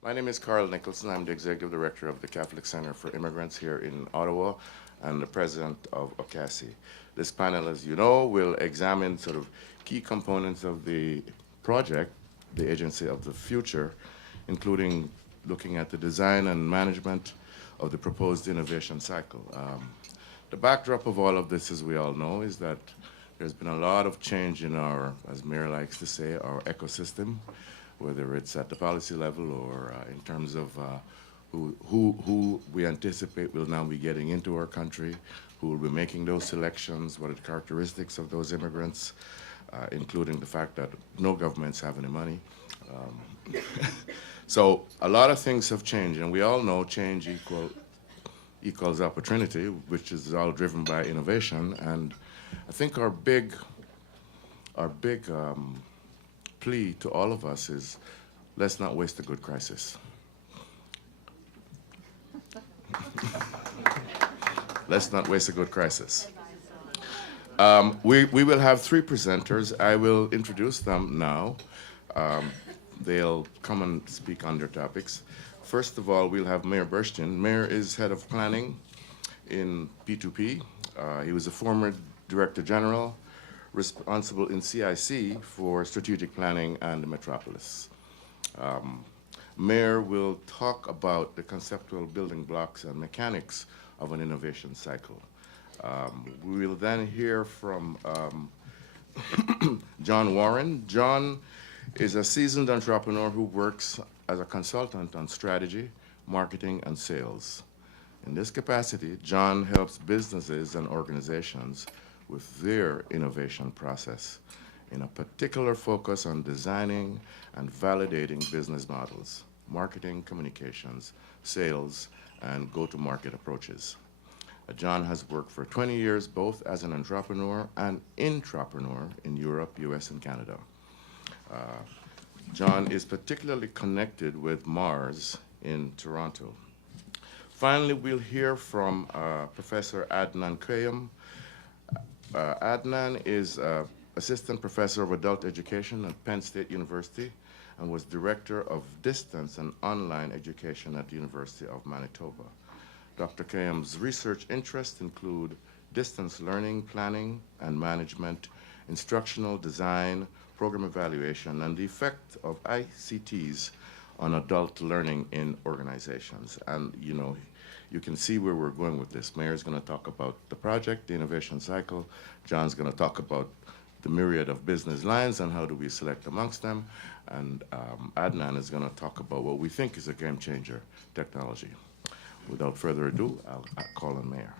My name is Carl Nicholson. I'm the Executive Director of the Catholic Center for Immigrants here in Ottawa and the President of OCASI. This panel, as you know, will examine sort of key components of the project, the Agency of the Future, including looking at the design and management of the proposed innovation cycle. The backdrop of all of this, as we all know, is that there's been a lot of change in our, as Mayor likes to say, our ecosystem, whether it's at the policy level or in terms of who we anticipate will now be getting into our country, who will be making those selections, what are the characteristics of those immigrants, including the fact that no governments have any money. So a lot of things have changed, and we all know change equals opportunity, which is all driven by innovation. And I think our big plea to all of us is, let's not waste a good crisis. Let's not waste a good crisis. We will have three presenters. I will introduce them now. They'll come and speak on their topics. First of all, we'll have Mayor Burstein. Mayor is head of planning in P2P. He was a former Director General, responsible in CIC for strategic planning and the metropolis. Mayor will talk about the conceptual building blocks and mechanics of an innovation cycle. We will then hear from John Warren. John is a seasoned entrepreneur who works as a consultant on strategy, marketing, and sales. In this capacity, John helps businesses and organizations with their innovation process, in a particular focus on designing and validating business models, marketing, communications, sales, and go-to-market approaches. John has worked for 20 years both as an entrepreneur and intrapreneur in Europe, US, and Canada. John is particularly connected with Mars in Toronto. Finally, we'll hear from Professor Adnan Kayam. Adnan is Assistant Professor of Adult Education at Penn State University and was Director of Distance and Online Education at the University of Manitoba. Dr. Kayam's research interests include distance learning, planning and management, instructional design, program evaluation, and the effect of ICTs on adult learning in organizations. And you can see where we're going with this. Mayor's going to talk about the project, the innovation cycle. John's going to talk about the myriad of business lines and how do we select amongst them. And Adnan is going to talk about what we think is a game changer, technology. Without further ado, I'll call on Mayor.